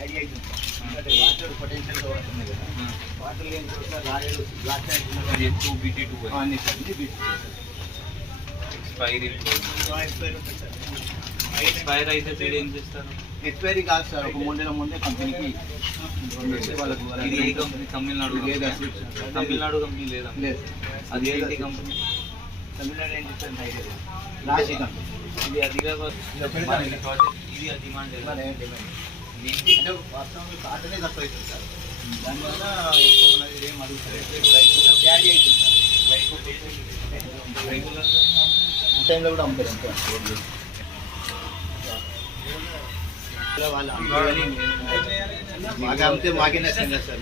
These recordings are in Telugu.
పెట్టుకుని క్యారీ అవుతుంది ఎందుకంటే వాటర్ పొటెన్షియల్ ఉంటుంది కదా వాటర్ లేని చోట్ల రాయలు block tank two BT two అన్ని సార్ ఇది బీట్ ఎక్స్పైరీ ఎక్స్పైర్ అయితే మీరు ఏం చేస్తారు ఎక్స్పైరీ కాదు సార్ ఒక మూడు నెలల ముందే కంపెనీకి వాళ్ళకు ఇది ఏ కంపెనీ తమిళనాడు లేదా కంపెనీ. తమిళనాడు కంపెనీ లేదా లేదు అది ఏంటి కంపెనీ తమిళనాడు ఏంటి సార్ ఐడియా రాశి కంపెనీ ఇది అదిలాబాద్ మనకి ప్రాజెక్ట్ ఇది ఆ డిమాండ్ మన లేదు. ఏం డిమాండ్ దీనికి అంటే వాస్తవంగా కాటనే తక్కువ అవుతుంది సార్ దానివల్ల ఎక్కువ మనది ఏం అడుగుతారు అవుతుంది సార్ టైంలో కూడా అమ్ముతారు మాకు అమ్మితే మాకే నష్టం కదా సార్.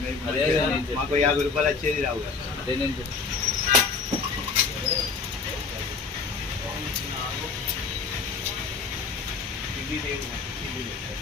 మాకు యాభై రూపాయలు వచ్చేది రావు కదా అదే నేను చెప్తాను. ఇది లేదు. ఇది లేదు సార్.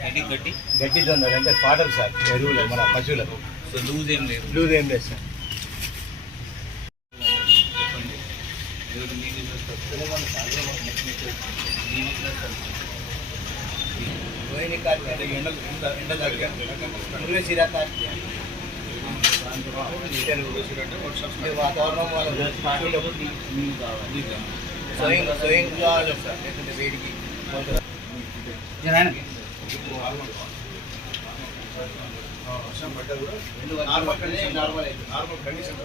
గట్టి గడ్డి? జొన్న అంటే పాటలు సార్ ఎరువులు మన పశువులకు. సో లూజ్ ఏం లేదు. లూజ్ ఏం లేదు సార్. రోహిణి కార్తీ అంటే ఎండ ఎండ తగ్గ మృగశిర కార్తీ వాతావరణం వాళ్ళ స్వయం స్వయంగా సార్ లేకుంటే వేడికి వర్షం పడ్డా కూడా నార్మల్ కండిషన్ నార్మల్ అయితే నార్మల్ కండిషన్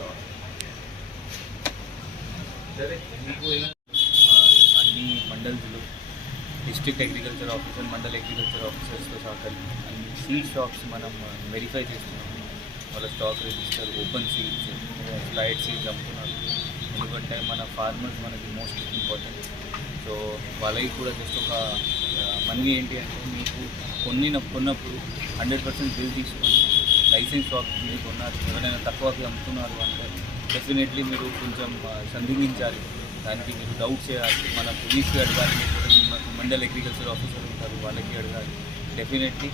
మీకు అన్ని మండల్స్లో district agriculture officer mandal agriculture ఆఫీసర్స్తో సహకారం అన్ని సీడ్ షాప్స్ మనం వెరిఫై చేస్తున్నాం. వాళ్ళ stock register open seeds flight seeds అమ్ముతున్నారు. ఎందుకంటే మన ఫార్మర్స్ మనకి మోస్ట్ ఇంపార్టెంట్. సో వాళ్ళకి కూడా జస్ట్ ఒక మనవి ఏంటి అంటే మీకు కొన్ని కొన్నప్పుడు హండ్రెడ్ పర్సెంట్ బిల్ తీసుకొని లైసెన్స్ షాప్ మీరు కొన్నారు ఎవరైనా తక్కువకి అమ్ముతున్నారు అంటే డెఫినెట్లీ మీరు కొంచెం ఆ, దానికి మీరు డౌట్ చేయాలి. మన పోలీస్కి అడగాలి మండల్ అగ్రికల్చర్ ఆఫీసర్ ఉంటారు వాళ్ళకి అడగాలి. డెఫినెట్లీ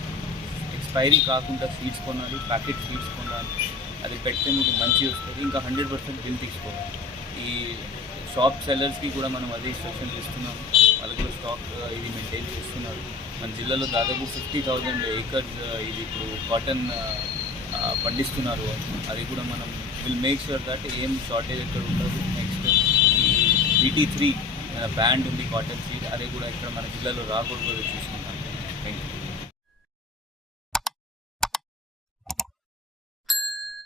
ఎక్స్పైరీ కాకుండా సీడ్స్ కొనాలి ప్యాకెట్ సీడ్స్ కొనాలి. అది పెడితే మీకు మంచి వస్తుంది. ఇంకా హండ్రెడ్ పర్సెంట్ బిల్ తీసుకోవాలి. ఈ షాప్ సెల్లర్స్కి కూడా మనం అదే ఇన్స్ట్రక్షన్స్ ఇస్తున్నాం వాళ్ళు కూడా స్టాక్ ఇది మెయింటైన్ చేస్తున్నారు. మన జిల్లాలో దాదాపు ఫిఫ్టీ థౌజండ్ ఏకర్స్ ఇది ఇప్పుడు కాటన్ పండిస్తున్నారు. అది కూడా మనం విల్ మేక్ షూర్ దట్ ఏం షార్టేజ్ ఎక్కడ ఉండదు. నెక్స్ట్ బీటీ త్రీ బ్యాండ్ ఉంది కాటన్ సీడ్ అది కూడా ఇక్కడ మన జిల్లాలో రాకూడదు చూసుకుంటాం థ్యాంక్ యూ